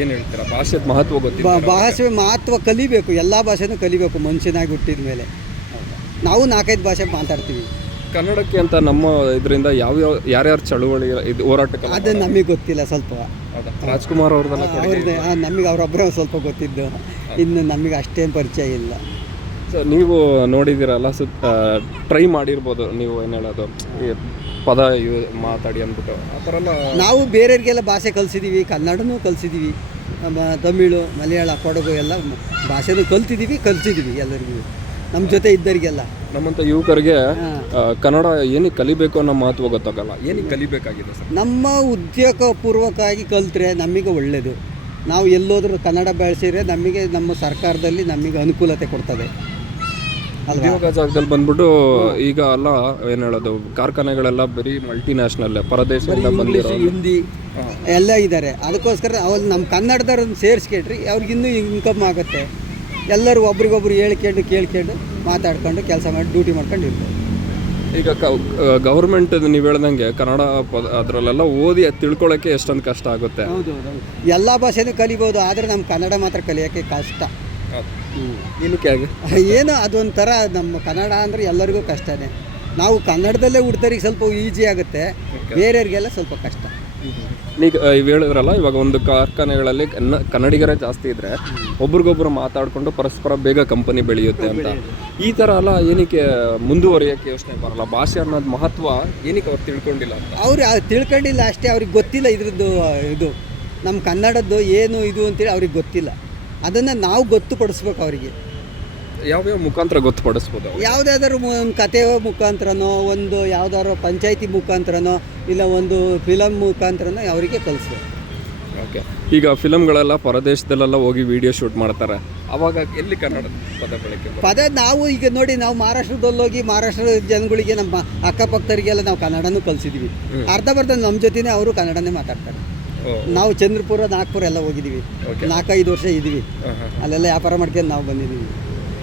ಏನು ಹೇಳ್ತೀರಾ? ಭಾಷೆದ ಮಹತ್ವ ಗೊತ್ತಿಲ್ಲ ಭಾಷೆ ಮಹತ್ವ ಕಲಿಬೇಕು ಎಲ್ಲ ಭಾಷೆನೂ ಕಲಿಬೇಕು ಮನುಷ್ಯನಾಗಿ ಹುಟ್ಟಿದ ಮೇಲೆ. ನಾವು ನಾಲ್ಕೈದು ಭಾಷೆ ಮಾತಾಡ್ತೀವಿ. ಕನ್ನಡಕ್ಕೆ ಅಂತ ನಮ್ಮ ಇದರಿಂದ ಯಾವ್ಯಾವ ಯಾರ್ಯಾರು ಚಳುವಳಿ ಇದು ಹೋರಾಟಕ್ಕೆ ಅದು ನಮಗೆ ಗೊತ್ತಿಲ್ಲ ಸ್ವಲ್ಪ? ರಾಜ್ಕುಮಾರ್ ಅವ್ರದ್ದೆಲ್ಲ ಅವ್ರದ್ದೇ ನಮಗೆ ಅವರೊಬ್ಬರೇ ಸ್ವಲ್ಪ ಗೊತ್ತಿದ್ದು. ಇನ್ನು ನಮಗೆ ಅಷ್ಟೇನು ಪರಿಚಯ ಇಲ್ಲ. ಸೊ ನೀವು ನೋಡಿದ್ದೀರಲ್ಲ ಸುತ್ತ ಟ್ರೈ ಮಾಡಿರ್ಬೋದು ನೀವು ಏನು ಹೇಳೋದು? ಪದ ಮಾತಾಡಿ ಅಂದ್ಬಿಟ್ಟು. ಆ ಥರ ನಾವು ಬೇರೆಯವ್ರಿಗೆಲ್ಲ ಭಾಷೆ ಕಲಿಸಿದ್ದೀವಿ ಕನ್ನಡನೂ ಕಲಿಸಿದ್ದೀವಿ ತಮಿಳು ಮಲಯಾಳ ಕೊಡಗು ಎಲ್ಲ ಭಾಷೆನೂ ಕಲ್ತಿದ್ದೀವಿ ಕಲ್ತಿದ್ದೀವಿ ಎಲ್ಲರಿಗೂ. ನಮ್ಮ ಜೊತೆ ಇದ್ದರಿಗೆಲ್ಲ ನಮ್ಮಂಥ ಯುವಕರಿಗೆ ಕನ್ನಡ ಏನಕ್ಕೆ ಕಲಿಬೇಕು ಅನ್ನೋ ಮಹತ್ವ ಗೊತ್ತಾಗಲ್ಲ. ಏನಕ್ಕೆ ಕಲಿಬೇಕಾಗಿದೆ ಸರ್? ನಮ್ಮ ಉದ್ಯೋಗ ಪೂರ್ವಕವಾಗಿ ಕಲ್ತ್ರೆ ನಮಗೆ ಒಳ್ಳೆಯದು ನಾವು ಎಲ್ಲೋದ್ರೂ ಕನ್ನಡ ಬೆಳೆಸಿದ್ರೆ ನಮಗೆ ನಮ್ಮ ಸರ್ಕಾರದಲ್ಲಿ ನಮಗೆ ಅನುಕೂಲತೆ ಕೊಡ್ತದೆ. ಉದ್ಯೋಗ ಜಾಗದಲ್ಲಿ ಬಂದ್ಬಿಟ್ಟು ಈಗ ಎಲ್ಲ ಏನು ಹೇಳೋದು ಕಾರ್ಖಾನೆಗಳೆಲ್ಲ ಬರೀ ಮಲ್ಟಿ ನ್ಯಾಷನಲ್ ಪರದೇಶದಿಂದ ಬಂದಿರೋ ಹಿಂದಿ ಎಲ್ಲ ಇದ್ದಾರೆ ಅದಕ್ಕೋಸ್ಕರ ಅವ್ರು ನಮ್ಮ ಕನ್ನಡದವ್ರನ್ನ ಸೇರಿಸ್ಕೇಟ್ರಿ ಅವ್ರಿಗಿನ್ನೂ ಇನ್ಕಮ್ ಆಗುತ್ತೆ. ಎಲ್ಲರೂ ಒಬ್ರಿಗೊಬ್ರು ಹೇಳ್ಕೊಂಡು ಕೇಳ್ಕೊಂಡು ಮಾತಾಡ್ಕೊಂಡು ಕೆಲಸ ಮಾಡಿ ಡ್ಯೂಟಿ ಮಾಡ್ಕೊಂಡು ಇರ್ತಾರೆ. ಈಗ ಗೌರ್ಮೆಂಟ್ ನೀವು ಹೇಳ್ದಂಗೆ ಕನ್ನಡ ಪದ ಅದರಲ್ಲೆಲ್ಲ ಓದಿ ತಿಳ್ಕೊಳ್ಳೋಕೆ ತಿಳ್ಕೊಳಕ್ಕೆ ಎಷ್ಟೊಂದು ಕಷ್ಟ ಆಗುತ್ತೆ. ಹೌದು ಎಲ್ಲ ಭಾಷೆನೂ ಕಲಿಬೋದು ಆದರೆ ನಮ್ಮ ಕನ್ನಡ ಮಾತ್ರ ಕಲಿಯೋಕ್ಕೆ ಕಷ್ಟ. ಏನಕ್ಕೆ ಏನೋ ಏನು ಅದೊಂಥರ ನಮ್ಮ ಕನ್ನಡ ಅಂದರೆ ಎಲ್ಲರಿಗೂ ಕಷ್ಟನೇ. ನಾವು ಕನ್ನಡದಲ್ಲೇ ಹುಡ್ದರಿಗೆ ಸ್ವಲ್ಪ ಈಸಿ ಆಗುತ್ತೆ ಬೇರೆಯವ್ರಿಗೆಲ್ಲ ಸ್ವಲ್ಪ ಕಷ್ಟ. ಈಗ ಹೇಳಿದ್ರಲ್ಲ ಇವಾಗ ಒಂದು ಕಾರ್ಖಾನೆಗಳಲ್ಲಿ ಕನ್ನ- ಕನ್ನಡಿಗರೇ ಜಾಸ್ತಿ ಇದ್ರೆ ಒಬ್ರಿಗೊಬ್ರು ಮಾತಾಡ್ಕೊಂಡು ಪರಸ್ಪರ ಬೇಗ ಕಂಪನಿ ಬೆಳೆಯುತ್ತೆ ಅಂತ. ಈ ಥರ ಎಲ್ಲ ಏನಕ್ಕೆ ಮುಂದುವರಿಯೋಕ್ಕೆ ಯೋಚನೆ ಬರಲ್ಲ? ಭಾಷೆ ಅನ್ನೋದು ಮಹತ್ವ ಏನಕ್ಕೆ ಅವ್ರು ತಿಳ್ಕೊಂಡಿಲ್ಲ ಅವ್ರು ತಿಳ್ಕೊಂಡಿಲ್ಲ ಅಷ್ಟೇ ಅವ್ರಿಗೆ ಗೊತ್ತಿಲ್ಲ ಇದ್ರದ್ದು ಇದು. ನಮ್ಮ ಕನ್ನಡದ್ದು ಏನು ಇದು ಅಂತೇಳಿ ಅವ್ರಿಗೆ ಗೊತ್ತಿಲ್ಲ. ಅದನ್ನು ನಾವು ಗೊತ್ತುಪಡಿಸ್ಬೇಕು ಅವರಿಗೆ. ಯಾವ್ಯಾವ ಮುಖಾಂತರ ಗೊತ್ತುಪಡಿಸ್ಬೋದು ಯಾವುದಾದ್ರು ಒಂದು ಕತೆ ಮುಖಾಂತರನೋ ಒಂದು ಯಾವುದಾದ್ರು ಪಂಚಾಯತಿ ಮುಖಾಂತರನೋ ಇಲ್ಲ ಒಂದು ಫಿಲಮ್ ಮುಖಾಂತರನೋ ಅವರಿಗೆ ಕಲಿಸ್ಬೇಕು ಓಕೆ. ಈಗ ಫಿಲಮ್ಗಳೆಲ್ಲ ಪರದೇಶದಲ್ಲೆಲ್ಲ ಹೋಗಿ ವಿಡಿಯೋ ಶೂಟ್ ಮಾಡ್ತಾರೆ. ಅವಾಗ ಎಲ್ಲಿ ಕನ್ನಡ ಪದ ಬಳಕೆ ಬರುತ್ತೆ? ಪದ ನಾವು ಈಗ ನೋಡಿ ನಾವು ಮಹಾರಾಷ್ಟ್ರದಲ್ಲೋಗಿ ಹೋಗಿ ಮಹಾರಾಷ್ಟ್ರದ ಜನಗಳಿಗೆ ನಮ್ಮ ಅಕ್ಕಪಕ್ಕದವರಿಗೆಲ್ಲ ನಾವು ಕನ್ನಡನೂ ಕಲಿಸಿದ್ವಿ. ಅರ್ಧ ಬರ್ಧ ನಮ್ಮ ಜೊತೆನೇ ಅವರು ಕನ್ನಡನೇ ಮಾತಾಡ್ತಾರೆ. ನಾವು ಚಂದ್ರಪುರ ನಾಗ್ಪುರ ಎಲ್ಲ ಹೋಗಿದ್ದೀವಿ. ನಾಲ್ಕೈದು ವರ್ಷ ಇದ್ದೀವಿ. ಅಲ್ಲೆಲ್ಲ ವ್ಯಾಪಾರ ಮಾಡ್ಕೊಂಡು ನಾವು ಬಂದಿದ್ದೀವಿ.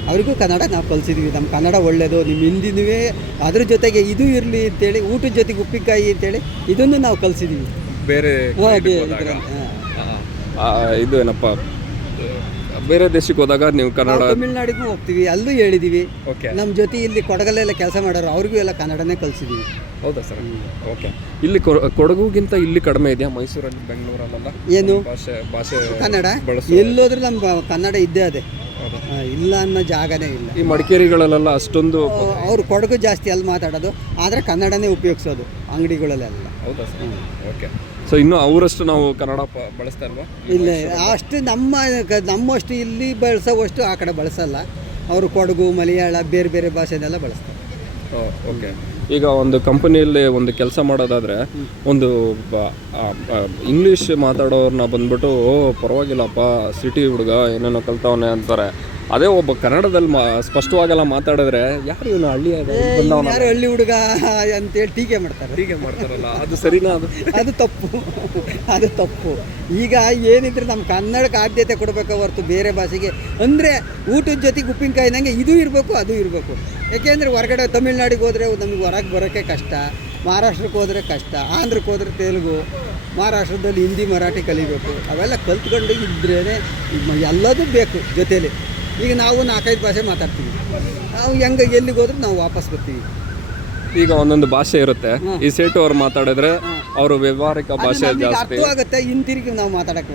ಅವರಿಗೂ ಕನ್ನಡ ನಾವು ಕಲಿಸಿದ್ವಿ ನಮ್ಮ ಕನ್ನಡ ಒಳ್ಳೆಯದು ನಿಮ್ಮ ಹಿಂದಿನವೇ ಅದ್ರ ಜೊತೆಗೆ ಇದು ಇರಲಿ ಅಂತೇಳಿ ಊಟದ ಜೊತೆಗೆ ಉಪ್ಪಿನಕಾಯಿ ಅಂತೇಳಿ ಇದನ್ನು ನಾವು ಕಲಿಸಿದ್ದೀವಿ. ಬೇರೆ ಇದು ಏನಪ್ಪ? ಬೇರೆ ದೇಶಕ್ಕೆ ಹೋದಾಗ ನೀವು ಕನ್ನಡ ನಾವು ತಮಿಳ್ನಾಡಿಗೂ ಹೋಗ್ತೀವಿ ಅಲ್ಲೂ ಹೇಳಿದೀವಿ. ಓಕೆ ನಮ್ಮ ಜೊತೆ ಇಲ್ಲಿ ಕೊಡಗಲ್ಲೆಲ್ಲ ಕೆಲಸ ಮಾಡೋರು ಅವ್ರಿಗೂ ಎಲ್ಲ ಕನ್ನಡನೇ ಕಲಿಸಿದೀವಿ. ಹೌದಾ ಸರ್? ಓಕೆ ಇಲ್ಲಿ ಕೊ- ಕೊಡಗುಗಿಂತ ಇಲ್ಲಿ ಕಡಿಮೆ ಇದೆಯಾ ಮೈಸೂರಲ್ಲಿ ಬೆಂಗಳೂರಲ್ಲೆಲ್ಲ? ಏನು? ಭಾಷೆ ಭಾಷೆ ಕನ್ನಡ. ಬಳಸೋ ಎಲ್ಲೋದ್ರೂ ನಮ್ಮ ಕನ್ನಡ ಇದ್ದೇ ಅದೇ. ಹೌದಾ? ಆ, ಇಲ್ಲ ಅನ್ನೋ ಜಾಗನೇ ಇಲ್ಲ. ಈ ಮಡಿಕೇರಿಗಳಲ್ಲೆಲ್ಲ ಅಷ್ಟೊಂದು ಅವ್ರು ಕೊಡಗು ಜಾಸ್ತಿ ಅಲ್ಲಿ ಮಾತಾಡೋದು ಆದರೆ ಕನ್ನಡನೇ ಉಪಯೋಗಿಸೋದು ಅಂಗಡಿಗಳಲ್ಲೆಲ್ಲ. ಹೌದಾ ಸರ್? ಓಕೆ ಸೊ ಇನ್ನೂ ಅವರಷ್ಟು ನಾವು ಕನ್ನಡ ಪ- ಬಳಸ್ತಾ ಇಲ್ವಾ? ಇಲ್ಲ ಅಷ್ಟು ನಮ್ಮ ಕ- ನಮ್ಮಷ್ಟು ಇಲ್ಲಿ ಬಳಸೋವಷ್ಟು ಆ ಕಡೆ ಬಳಸಲ್ಲ. ಅವರು ಕೊಡಗು ಮಲಯಾಳ ಬೇರೆ ಬೇರೆ ಭಾಷೆನೆಲ್ಲ ಬಳಸ್ತಾರೆ. ಓಕೆ ಈಗ ಒಂದು ಕಂಪನಿಯಲ್ಲಿ ಒಂದು ಕೆಲಸ ಮಾಡೋದಾದ್ರೆ ಒಂದು ಬ- ಆ, ಆ, ಇಂಗ್ಲಿಷ್ ಮಾತಾಡೋರ್ನ ಬಂದ್ಬಿಟ್ಟು ಓ ಪರವಾಗಿಲ್ಲಪ್ಪ ಸಿಟಿ ಹುಡುಗ ಏನೇನೋ ಕಲ್ತವನೆ ಅಂತಾರೆ. ಅದೇ ಒಬ್ಬ ಕನ್ನಡದಲ್ಲಿ ಮಾ ಸ್ಪಷ್ಟವಾಗೆಲ್ಲ ಮಾತಾಡಿದ್ರೆ ಯಾರು ಇವನು ಹಳ್ಳಿ ಯಾರು ಹಳ್ಳಿ ಹುಡುಗ ಅಂತೇಳಿ ಟೀಕೆ ಮಾಡ್ತಾರೆ. ಟೀಕೆ ಮಾಡ್ತಾರಲ್ಲ ಅದು ಸರಿನಾ ಅದು? ಅದು ತಪ್ಪು. ಅದು ತಪ್ಪು. ಈಗ ಏನಿದ್ರೆ ನಮ್ಮ ಕನ್ನಡಕ್ಕೆ ಆದ್ಯತೆ ಕೊಡಬೇಕು ಹೊರತು ಬೇರೆ ಭಾಷೆಗೆ? ಅಂದರೆ ಊಟದ ಜೊತೆಗೆ ಉಪ್ಪಿನಕಾಯಿ ನಂಗೆ ಇದು ಇರಬೇಕು ಅದು ಇರಬೇಕು. ಯಾಕೆಂದರೆ ಹೊರಗಡೆ ತಮಿಳ್ನಾಡಿಗೆ ಹೋದರೆ ನಮಗೆ ಹೊರಗೆ ಬರೋಕ್ಕೆ ಕಷ್ಟ ಮಹಾರಾಷ್ಟ್ರಕ್ಕೆ ಹೋದರೆ ಕಷ್ಟ ಆಂಧ್ರಕ್ಕೆ ಹೋದರೆ ತೆಲುಗು ಮಹಾರಾಷ್ಟ್ರದಲ್ಲಿ ಹಿಂದಿ ಮರಾಠಿ ಕಲಿಬೇಕು. ಅವೆಲ್ಲ ಕಲ್ತ್ಕೊಂಡು ಇದ್ರೇ ಎಲ್ಲದೂ ಬೇಕು ಜೊತೇಲಿ. ಈಗ ನಾವು ನಾಲ್ಕೈದು ಭಾಷೆ ಮಾತಾಡ್ತೀವಿ. ನಾವು ಹೆಂಗೆ ಎಲ್ಲಿಗೆ ಹೋದ್ರೂ ನಾವು ವಾಪಸ್ ಬರ್ತೀವಿ. ಈಗ ಒಂದೊಂದು ಭಾಷೆ ಇರುತ್ತೆ. ಈ ಸೇಟು ಅವ್ರು ಮಾತಾಡಿದ್ರೆ ಅವರು ವ್ಯವಹಾರಿಕ ಭಾಷೆ ಜಾಸ್ತಿ. ಆಗುತ್ತೆ ಹಿಂತಿರುಗಿ ನಾವು ಮಾತಾಡಕ್ಕೆ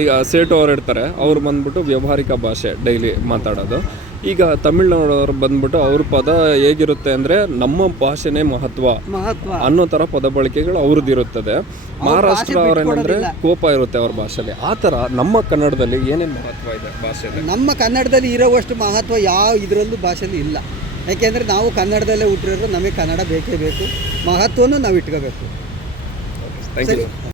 ಈಗ ಸೇಟು ಅವ್ರು ಇರ್ತಾರೆ ಅವ್ರು ಬಂದ್ಬಿಟ್ಟು ವ್ಯವಹಾರಿಕ ಭಾಷೆ ಡೈಲಿ ಮಾತಾಡೋದು. ಈಗ ತಮಿಳ್ನಾಡವ್ರು ಬಂದ್ಬಿಟ್ಟು ಅವ್ರ ಪದ ಹೇಗಿರುತ್ತೆ ಅಂದ್ರೆ ನಮ್ಮ ಭಾಷೆನೇ ಮಹತ್ವ ಮಹತ್ವ. ಅನ್ನೋ ತರ ಪದ ಬಳಕೆಗಳು ಅವ್ರದ್ದು ಇರುತ್ತದೆ ಮಹಾರಾಷ್ಟ್ರ ಅವರೇನಂದ್ರೆ ಕೋಪ ಇರುತ್ತೆ ಅವ್ರ ಭಾಷೆಯಲ್ಲಿ ಆ ತರ ನಮ್ಮ ಕನ್ನಡದಲ್ಲಿ ಏನೇನು ಮಹತ್ವ ಇದೆ ಭಾಷೆಯಲ್ಲಿ ನಮ್ಮ ಕನ್ನಡದಲ್ಲಿ ಇರೋವಷ್ಟು ಮಹತ್ವ ಯಾವ ಇದರಲ್ಲೂ ಭಾಷೆಯಲ್ಲಿ ಇಲ್ಲ. ಯಾಕೆಂದ್ರೆ ನಾವು ಕನ್ನಡದಲ್ಲೇ ಹುಟ್ಟಿರೋರು ನಮಗೆ ಕನ್ನಡ ಬೇಕೇ ಬೇಕು. ಮಹತ್ವನೂ ನಾವು ಇಟ್ಕೋಬೇಕು. Thank you